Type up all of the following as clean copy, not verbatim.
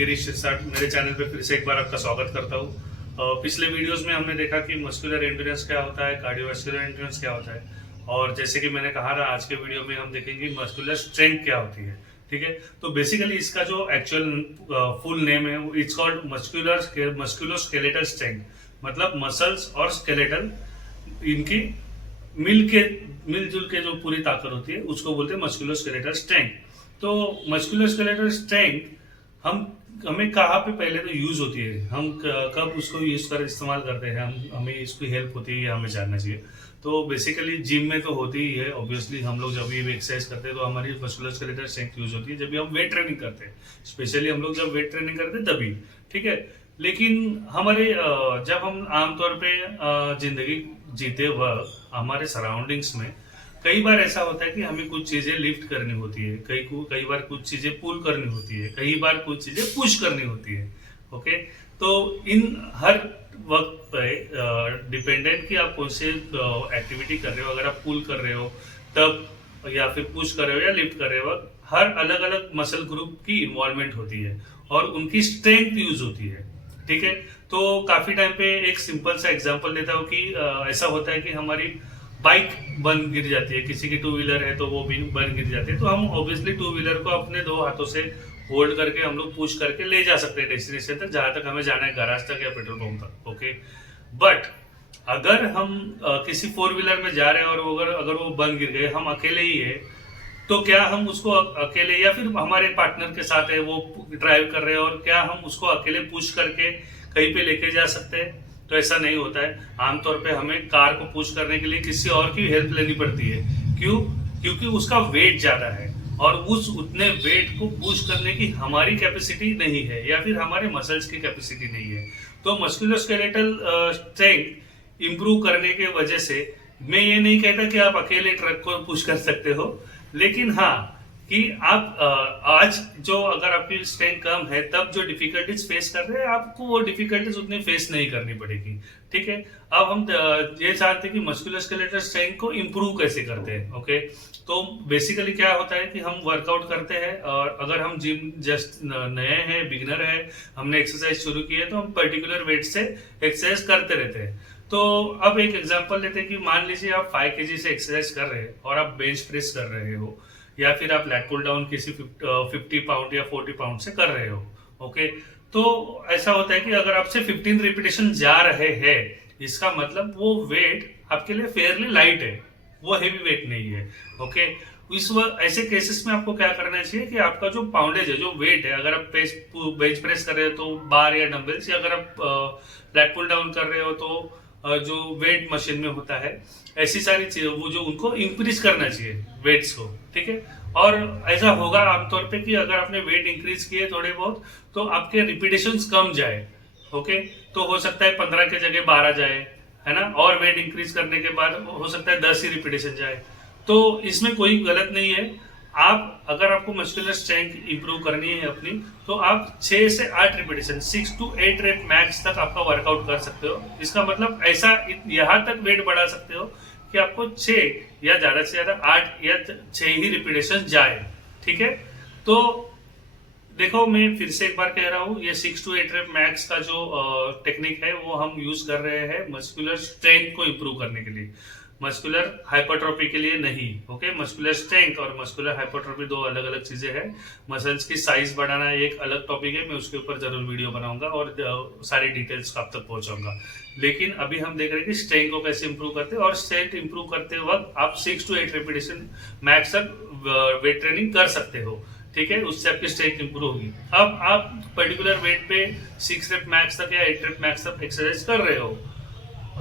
गिरीश सिरसाट मेरे चैनल पे फिर से एक बार आपका स्वागत करता हूँ। पिछले वीडियोस में हमने देखा कि मस्कुलर एंड्योरेंस क्या होता है, कार्डियोवास्कुलर एंड्योरेंस क्या होता है, और जैसे कि मैंने कहा था आज के वीडियो में हम देखेंगे मस्कुलर स्ट्रेंथ क्या होती है। ठीक है, तो बेसिकली इसका जो एक्चुअल फुल नेम है इट्स कॉल्ड मस्कुलोस्केलेटल स्ट्रेंथ, मतलब मसल्स और स्केलेटल इनकी मिलजुल के जो पूरी ताकत होती है उसको बोलते हैं मस्कुलोस्केलेटल स्ट्रेंथ। तो मस्कुलोस्केलेटल स्ट्रेंथ हमें कहाँ पे पहले तो यूज होती है, हम कब उसको इस्तेमाल करते हैं, हमें इसकी हेल्प होती है, ये हमें जानना चाहिए। तो बेसिकली जिम में तो होती ही है, ऑब्वियसली हम लोग जब भी एक्सरसाइज करते हैं तो हमारी मस्कुलोस्केलेटल स्ट्रेंथ यूज होती है जब भी हम वेट ट्रेनिंग करते हैं, स्पेशली हम लोग जब वेट ट्रेनिंग करते हैं तभी। ठीक है, लेकिन हमारे जब हम आमतौर पे जिंदगी जीते वक्त हमारे सराउंडिंग्स में कई बार ऐसा होता है कि हमें कुछ चीजें लिफ्ट करनी होती है, कई बार कुछ चीजें पुल करनी होती है, कई बार कुछ चीजें पुश करनी होती है। ओके, तो इन हर वक्त पे डिपेंडेंट कि आप कौन से एक्टिविटी कर रहे हो, अगर आप पुल कर रहे हो तब, या फिर पुश कर रहे हो या लिफ्ट कर रहे हो, हर अलग अलग मसल ग्रुप की इन्वॉल्वमेंट होती है और उनकी स्ट्रेंथ यूज होती है। ठीक है, तो काफी टाइम पे एक सिंपल सा एग्जांपल देता हूँ कि ऐसा होता है कि हमारी बाइक बंद गिर जाती है, किसी की टू व्हीलर है तो वो भी बंद गिर जाती है, तो हम ऑब्वियसली टू व्हीलर को अपने दो हाथों से होल्ड करके हम लोग पुश करके ले जा सकते हैं डेस्टिनेशन तक, जहां तक हमें जाना है, गैराज तक या पेट्रोल पंप तक। ओके, बट अगर हम किसी फोर व्हीलर में जा रहे हैं और अगर वो बंद गिर गए, हम अकेले ही है, तो क्या हम उसको अकेले या फिर हमारे पार्टनर के साथ है वो ड्राइव कर रहे हैं, और क्या हम उसको अकेले पुश करके कहीं पे लेके जा सकते हैं? तो ऐसा नहीं होता है। आमतौर पे हमें कार को पुश करने के लिए किसी और की हेल्प लेनी पड़ती है। क्यों? क्योंकि उसका वेट ज्यादा है और उतने वेट को पुश करने की हमारी कैपेसिटी नहीं है, या फिर हमारे मसल्स की कैपेसिटी नहीं है। तो मस्कुलोस्केलेटल स्ट्रेंथ इंप्रूव करने के वजह से मैं ये नहीं कहता कि आप अकेले ट्रक को पुश कर सकते हो, लेकिन हाँ कि आप आज जो अगर आपकी स्ट्रेंथ कम है तब जो डिफिकल्टीज फेस कर रहे हैं आपको वो डिफिकल्टीज उतनी फेस नहीं करनी पड़ेगी। ठीक है, अब हम ये चाहते हैं कि मस्कुलोस्केलेटल स्ट्रेंथ को इम्प्रूव कैसे करते हैं। ओके, तो बेसिकली क्या होता है कि हम वर्कआउट करते हैं, और अगर हम जिम जस्ट नए हैं, बिगिनर है, हमने एक्सरसाइज शुरू की है, तो हम पर्टिकुलर वेट से एक्सरसाइज करते रहते हैं। तो अब एक एग्जांपल लेते हैं कि मान लीजिए आप 5 kg से एक्सरसाइज कर रहे हैं और आप बेंच प्रेस कर रहे हो, या फिर आप लैट पुल डाउन किसी 50 पाउंड या 40 पाउंड से कर रहे हो। ओके, तो ऐसा होता है कि अगर आपसे 15 रिपीटेशन जा रहे हैं, इसका मतलब वो वेट आपके लिए फेयरली लाइट है, वो हेवी वेट नहीं है। ओके, इस वक्त ऐसे केसेस में आपको क्या करना चाहिए कि आपका जो पाउंडेज है, जो वेट है, अगर आप बेंच प्रेस कर रहे हो तो बार या डंबल्स, या अगर आप लैट पुल डाउन कर रहे हो तो जो वेट मशीन में होता है, ऐसी सारी चीजें वो जो उनको इंक्रीज करना चाहिए वेट्स को। ठीक है, और ऐसा होगा आमतौर पे कि अगर आपने वेट इंक्रीज किए थोड़े बहुत तो आपके रिपीटेशंस कम जाए। ओके, तो हो सकता है 15 के जगह 12 जाए, है ना, और वेट इंक्रीज करने के बाद हो सकता है 10 ही रिपीटेशन जाए। तो इसमें कोई गलत नहीं है। आप अगर आपको मस्कुलर स्ट्रेंथ इंप्रूव करनी है अपनी, तो आप 6 से 8 रिपीटेशन, 6 to 8 रेप मैक्स तक आपका वर्कआउट कर सकते हो। इसका मतलब ऐसा यहाँ तक वेट बढ़ा सकते हो कि आपको 6 या ज्यादा से ज्यादा 8 या 6 ही रिपीटेशन जाए। ठीक है, तो देखो मैं फिर से एक बार कह रहा हूँ, ये 6 to 8 रेप मैक्स का जो टेक्निक है वो हम यूज कर रहे हैं मस्कुलर स्ट्रेंथ को इंप्रूव करने के लिए, मस्कुलर हाइपरट्रॉफी के लिए नहीं। ओके, मस्कुलर स्ट्रेंथ और मस्कुलर हाइपरट्रॉफी दो अलग अलग चीजें हैं। मसल्स की साइज बढ़ाना एक अलग टॉपिक है, मैं उसके ऊपर जरूर वीडियो बनाऊंगा और सारी डिटेल्स आप तक पहुंचाऊंगा। लेकिन अभी हम देख रहे हैं कि स्ट्रेंथ को कैसे इंप्रूव करते हैं, और स्ट्रेंथ इंप्रूव करते वक्त आप 6 to 8 रिपीटेशन मैक्स तक वेट ट्रेनिंग कर सकते हो। ठीक है, उससे आपकी स्ट्रेंथ इंप्रूव होगी। अब आप पर्टिकुलर वेट पे 6 रेप मैक्स तक या 8 रेप मैक्स तक एक्सरसाइज कर रहे हो,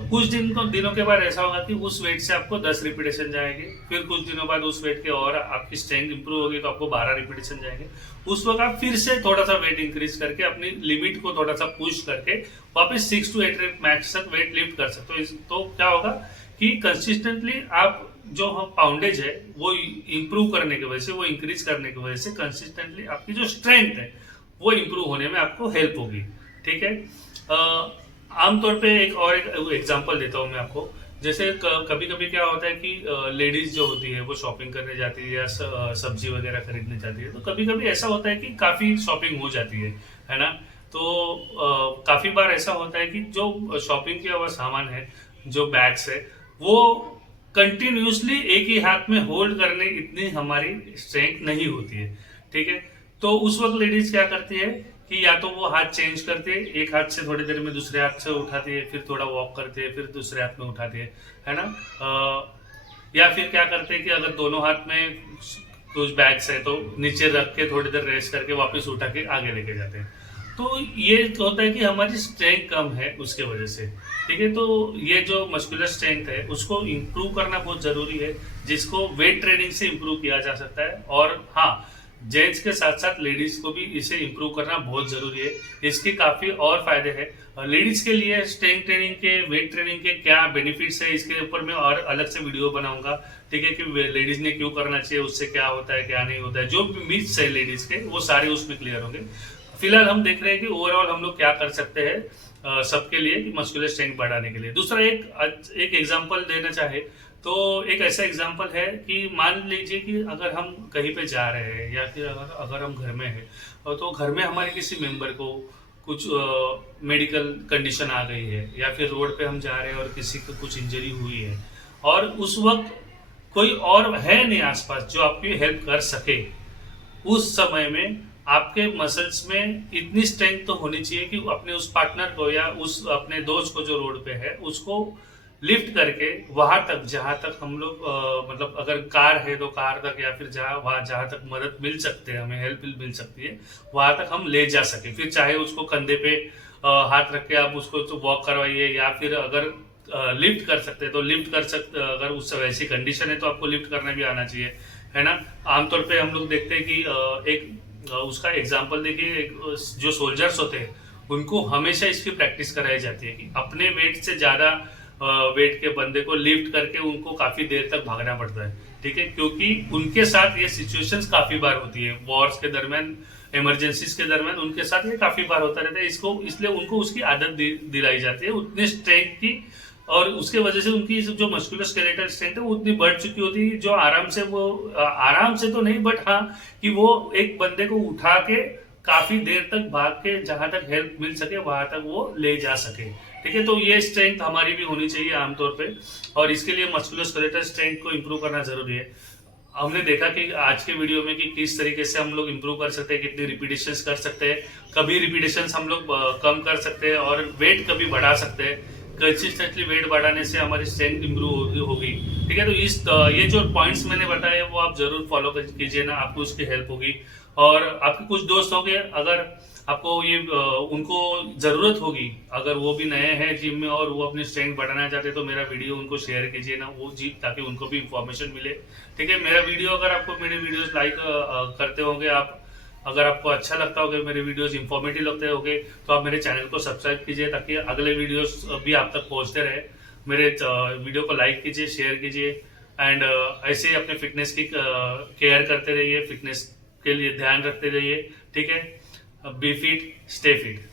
कुछ दिनों के बाद ऐसा होगा कि उस वेट से आपको 10 रिपीटेशन जाएंगे, फिर कुछ दिनों बाद उस वेट के और आपकी स्ट्रेंथ इंप्रूव होगी तो आपको 12 रिपीटेशन जाएंगे। उस वक्त आप फिर से थोड़ा सा वेट इंक्रीज करके अपनी लिमिट को थोड़ा सा पुश करके वापस 6 to 8 रेप मैक्स तक वेट लिफ्ट कर सकते हो। तो क्या होगा कि कंसिस्टेंटली आप जो हम पाउंडेज है वो इंप्रूव करने की वजह से, वो इंक्रीज करने की वजह से कंसिस्टेंटली आपकी जो स्ट्रेंथ है वो इंप्रूव होने में आपको हेल्प होगी। ठीक है, आमतौर पे एक एग्जांपल देता हूँ मैं आपको। जैसे कभी कभी क्या होता है कि लेडीज जो होती है वो शॉपिंग करने जाती है या सब्जी वगैरह खरीदने जाती है, तो कभी कभी ऐसा होता है कि काफी शॉपिंग हो जाती है है ना। तो काफी बार ऐसा होता है कि जो शॉपिंग के और सामान है, जो बैग्स है, वो कंटिन्यूसली एक ही हाथ में होल्ड करने इतनी हमारी स्ट्रेंथ नहीं होती है, ठीक है। तो उस वक्त लेडीज क्या करती है कि या तो वो हाथ चेंज करती है, एक हाथ से थोड़ी देर में दूसरे हाथ से उठाती है, फिर थोड़ा वॉक करती है, फिर दूसरे हाथ में उठाती है ना। या फिर क्या करते हैं कि अगर दोनों हाथ में कुछ बैग्स है तो नीचे रख के थोड़ी देर रेस्ट करके वापस उठा के आगे लेके जाते हैं। तो ये होता है कि हमारी स्ट्रेंथ कम है उसके वजह से, ठीक है। तो ये जो मस्कुलर स्ट्रेंथ है उसको इम्प्रूव करना बहुत जरूरी है, जिसको वेट ट्रेनिंग से इम्प्रूव किया जा सकता है। और हाँ, जेंट्स के साथ साथ लेडीज को भी इसे इम्प्रूव करना बहुत जरूरी है। इसके काफी और फायदे हैं लेडीज के लिए। स्ट्रेंथ ट्रेनिंग के, वेट ट्रेनिंग के क्या बेनिफिट्स है, इसके ऊपर मैं और अलग से वीडियो बनाऊंगा, ठीक है, कि लेडीज ने क्यों करना चाहिए, उससे क्या होता है क्या नहीं होता है, जो भी मिथ्स है लेडीज के वो सारे उसमें क्लियर होंगे। फिलहाल हम देख रहे हैं कि ओवरऑल हम लोग क्या कर सकते हैं सबके लिए कि मस्कुलर स्ट्रेंथ बढ़ाने के लिए। दूसरा एक एग्जांपल देना चाहे तो एक ऐसा एग्जांपल है कि मान लीजिए कि अगर हम कहीं पे जा रहे हैं या फिर अगर हम घर में हैं, तो घर में हमारे किसी मेंबर को कुछ मेडिकल कंडीशन आ गई है, या फिर रोड पे हम जा रहे हैं और किसी को कुछ इंजरी हुई है, और उस वक्त कोई और है नहीं आसपास जो आपकी हेल्प कर सके। उस समय में आपके मसल्स में इतनी स्ट्रेंथ तो होनी चाहिए कि अपने उस पार्टनर को या उस अपने दोस्त को जो रोड पे है उसको लिफ्ट करके वहां तक, जहां तक हम लोग मतलब अगर कार है तो कार तक, या फिर जहां तक मदद मिल सकते हैं, हमें हेल्प मिल सकती है, वहां तक हम ले जा सके। फिर चाहे उसको कंधे पे हाथ रख के आप उसको तो वॉक करवाइए, या फिर अगर लिफ्ट कर सकते हैं तो लिफ्ट कर सकते, अगर उस वैसी कंडीशन है तो आपको लिफ्ट करना भी आना चाहिए, है ना। आमतौर पे हम लोग देखते हैं कि उसका एग्जाम्पल देखिए, जो सोल्जर्स होते हैं उनको हमेशा इसकी प्रैक्टिस कराई जाती है कि अपने वेट से ज्यादा वेट के बंदे को लिफ्ट करके उनको काफी देर तक भागना पड़ता है, ठीक है, क्योंकि उनके साथ ये सिचुएशंस काफी बार होती है, वॉर्स के दरमियान, इमरजेंसीज के दरमियान उनके साथ ये काफी बार होता रहता है। इसको इसलिए उनको उसकी आदत दिलाई जाती है उतने स्ट्रेंथ की, और उसके वजह से उनकी जो मस्कुलर स्केलेटल स्ट्रेंथ है वो उतनी बढ़ चुकी होती है, जो आराम से तो नहीं, बट हाँ कि वो एक बंदे को उठा के काफी देर तक भाग के जहां तक हेल्प मिल सके वहां तक वो ले जा सके, ठीक है। तो ये स्ट्रेंथ हमारी भी होनी चाहिए आमतौर पे, और इसके लिए मस्कुलर स्केलेटल स्ट्रेंथ को इम्प्रूव करना जरूरी है। हमने देखा कि आज के वीडियो में कि किस तरीके से हम लोग इम्प्रूव कर सकते हैं, कितनी रिपीटेशंस कर सकते हैं, कभी रिपीटेशंस हम लोग कम कर सकते हैं, और वेट कभी बढ़ा सकते हैं। कंसिस्टेंटली वेट बढ़ाने से हमारी स्ट्रेंथ इंप्रूव होगी, ठीक है। तो ये जो पॉइंट्स मैंने बताए वो आप जरूर फॉलो कीजिए ना, आपको उसकी हेल्प होगी। और आपके कुछ दोस्त होंगे, अगर आपको ये उनको जरूरत होगी, अगर वो भी नए हैं जिम में और वो अपनी स्ट्रेंथ बढ़ाना चाहते हैं, तो मेरा वीडियो उनको शेयर कीजिए ना, वो जी, ताकि उनको भी इंफॉर्मेशन मिले, ठीक है। मेरा वीडियो, अगर आपको मेरे वीडियोस लाइक करते होंगे आप, अगर आपको अच्छा लगता होगा, मेरे वीडियोस इंफॉर्मेटिव लगते होंगे, तो आप मेरे चैनल को सब्सक्राइब कीजिए ताकि अगले वीडियोस भी आप तक पहुंचते रहे। मेरे वीडियो को लाइक कीजिए, शेयर कीजिए, एंड ऐसे ही अपने फिटनेस की केयर करते रहिए, फिटनेस के लिए ध्यान रखते रहिए, ठीक है। Be fit, stay fit.